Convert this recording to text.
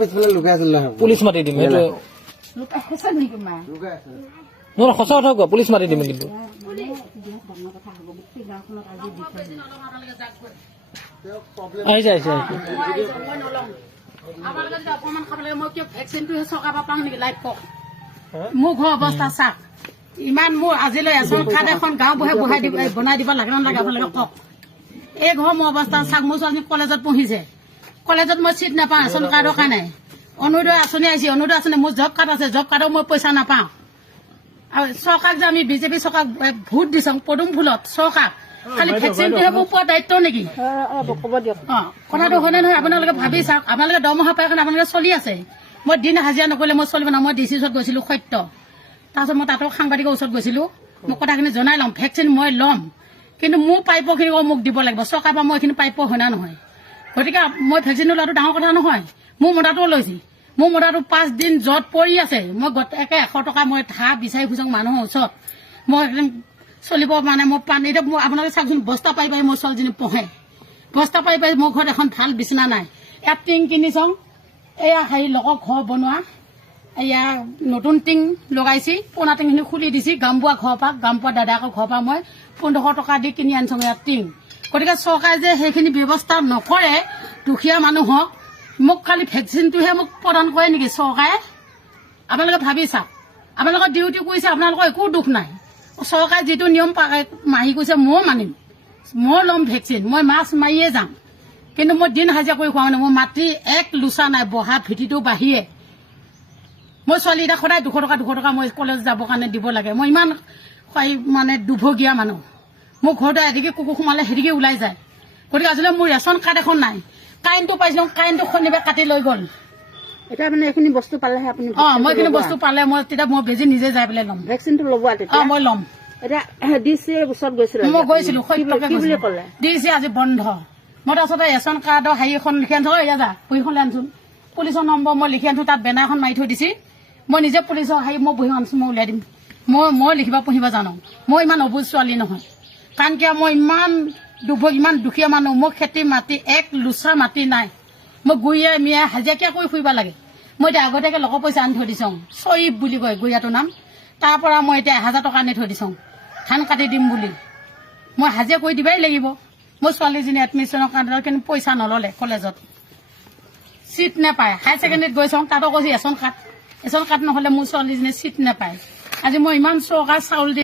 পিছফালে লুকাই আছিল নহয় পুলিচ মাতি দিম সেইটো নহয় সঁচা কথা কোৱা পুলিচ মাতি দিম কিন্তু আহিছে আহিছে মোৰ ঘৰ অৱস্থা চাওক ইমান মোৰ আজিলৈ ৰেচন কাৰ্ড এখন গাঁও বহাই দিব বনাই দিব লাগে নালাগে আপোনালোকে কওক এই ঘৰ মোৰ অৱস্থা চাওক মোৰ ছোৱালী কলেজত পঢ়িছে কলেজত মই চিট নাপাওঁ ৰেচন কাৰ্ডৰ কাৰণে অৰুণোদয় আঁচনি আহিছে অৰুণোদয় আঁচনি মোৰ জব কাৰ্ড আছে জব কাৰ্ডৰ মই পইচা নাপাওঁ আৰু চৰকাৰক যে আমি বিজেপি চৰকাৰক ভোট দিছোঁ পদুম ফুলত চৰকাৰক খালি ভেকচিনটোহে মোৰ পোৱা দায়িত্ব নেকি কথাটো হয়নে নহয় আপোনালোকে ভাবি চাওক আপোনালোকে দৰমহা পাই কাৰণে আপোনালোকে চলি আছে মই দিন হাজিৰা নকৰিলে মই চলিব না মই ডি চি ওচৰত গৈছিলো সত্য তাৰপিছত মই তাতো সাংবাদিকৰ ওচৰত গৈছিলো মই কথাখিনি জনাই ল'ম ভেকচিন মই ল'ম কিন্তু মোৰ প্ৰাপ্যখিনি মোক দিব লাগিব চৰকাৰৰ পৰা মই এইখিনি প্ৰাপ্য হয় না নহয় গতিকে মই ভেকচিনটো লোৱাটো ডাঙৰ কথা নহয় মোৰ মতাটোও লৈছে মোৰ মতাটো 5 দিন য'ত পৰি আছে মই একে 100 টকা মই ধাৰ বিচাৰি ফুৰিছোঁ মানুহৰ ওচৰত মই একদম চলিব মানে মই পানী এতিয়া মই আপোনালোকে চাওকচোন বস্তা পাই পাই মোৰ ছোৱালীজনী পঢ়ে বস্তা পাই পাই মোৰ ঘৰত এখন ভাল বিচনা নাই ইয়াত টিং কিনি চাওঁ এয়া হেৰি লগৰ ঘৰ বনোৱা এয়া নতুন টিং লগাইছি পুৰণা টিংখিনি খুলি দিছি গামবোৱা ঘৰৰ পৰা গামবোৱা দাদাকৰ ঘৰৰ পৰা মই 1500 টকা দি কিনি আনিছোঁ ইয়াত টিং গতিকে চৰকাৰে যে সেইখিনি ব্যৱস্থা নকৰে দুখীয়া মানুহক মোক খালি ভেকচিনটোহে মোক প্ৰদান কৰে নেকি চৰকাৰে আপোনালোকে ভাবি চাওক আপোনালোকৰ ডিউটি কৰিছে আপোনালোকৰ একো দুখ নাই চৰকাৰে যিটো নিয়ম মাৰি কৈছে ময়ো মানিম মই ল'ম ভেকচিন মই মাছ মাৰিয়ে যাম কিন্তু মই দিন হাজিৰা কৰি খোৱা নাই মোৰ মাটি এক লোচা নাই বহা ভেটিটো বাঢ়িয়ে মই ছোৱালী এটা সদায় 200 টকা মই কলেজ যাবৰ কাৰণে দিব লাগে মই ইমান মানে দুভগীয়া মানুহ মোৰ ঘৰতে এদিকে কুকুৰ সোমালে সেদিকে ওলাই যায় গতিকে আজিলৈ মোৰ ৰেচন কাৰ্ড এখন নাই কাৰেণ্টটো পাইছিলোঁ কাৰেণ্টটো শনিবাৰে কাটি লৈ গ'ল এটা মানে এইখিনি বস্তু পালেহে আপুনি মই এইখিনি বস্তু পালে মই তেতিয়া মই বেজি নিজে যাই পেলাই ল'ম ভেকচিনটো ল'ব তেতিয়া মই ল'ম এতিয়া ডিচি ওচৰত গৈছিল মই গৈছিলোঁ ডিচি আজি বন্ধ মই তাৰপিছতে ৰেচন কাৰ্ডৰ হেৰি এখন লিখি আনিছোঁ এয়া যা বহীখন লৈ আনিছোঁ পুলিচৰ নম্বৰ মই লিখি আনিছোঁ তাত বেনাৰ এখন মাৰি থৈ দিছে মই নিজে পুলিচৰ হেৰি মই বহী আনিছোঁ মই উলিয়াই দিম মই লিখিব পঢ়িব জানো মই ইমান অবুজ ছোৱালী নহয় কাৰণ কিয় মই ইমান দুখীয়া মানুহ মোৰ খেতি মাটি এক লোচা মাটি নাই মই গুৰিয়াই মিয়াই হাজিৰা কৰি ফুৰিব লাগে মই এতিয়া আগতীয়াকৈ লগৰ পইচা আনি থৈ দিছোঁ চয়িব বুলি কয় গুৰিয়াটোৰ নাম তাৰ পৰা মই এতিয়া 1000 টকা আনি থৈ দিছোঁ ধান কাটি দিম বুলি মই হাজিৰা কৰি দিবই লাগিব মোৰ ছোৱালীজনী এডমিশ্যনৰ কাৰণে কিন্তু পইচা নল'লে কলেজত চিট নাপায় হাই ছেকেণ্ডেৰীত গৈছোঁ তাতো কৈছে ৰেচন কাৰ্ড নহ'লে মোৰ ছোৱালীজনী চিট নাপায় আজি মই ইমান চৰকাৰ চাউল